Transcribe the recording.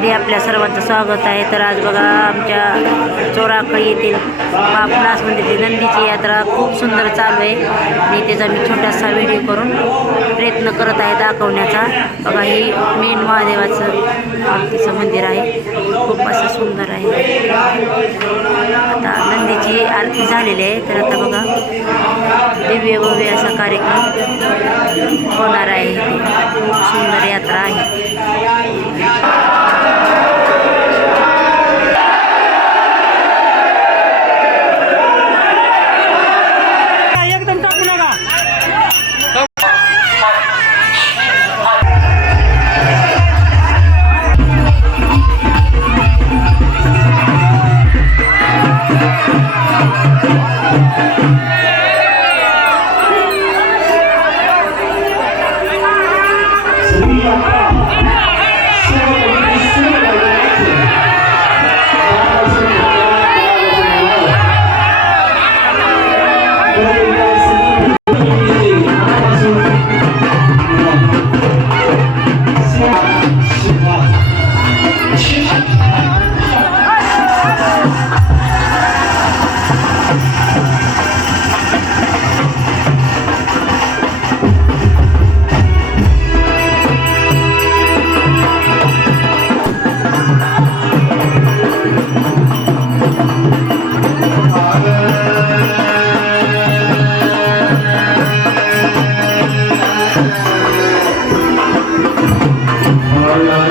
चॅनलमध्ये आपल्या सर्वांचं स्वागत आहे। तर आज बघा आमच्या चोराखळी येथील पापनास मंदिरची नंदीची यात्रा खूप सुंदर चालू आहे आणि त्याचा मी छोटासा व्हिडिओ करून प्रयत्न करत आहे दाखवण्याचा। बघा ही मेन महादेवाचं आरतीचं मंदिर आहे, खूप असं सुंदर आहे। आता नंदीची आरती झालेली आहे, तर आता बघा दिव्य भव्य असा कार्यक्रम होणार आहे। खूप सुंदर यात्रा आहे। एकदम टाकू नका। Hallelujah.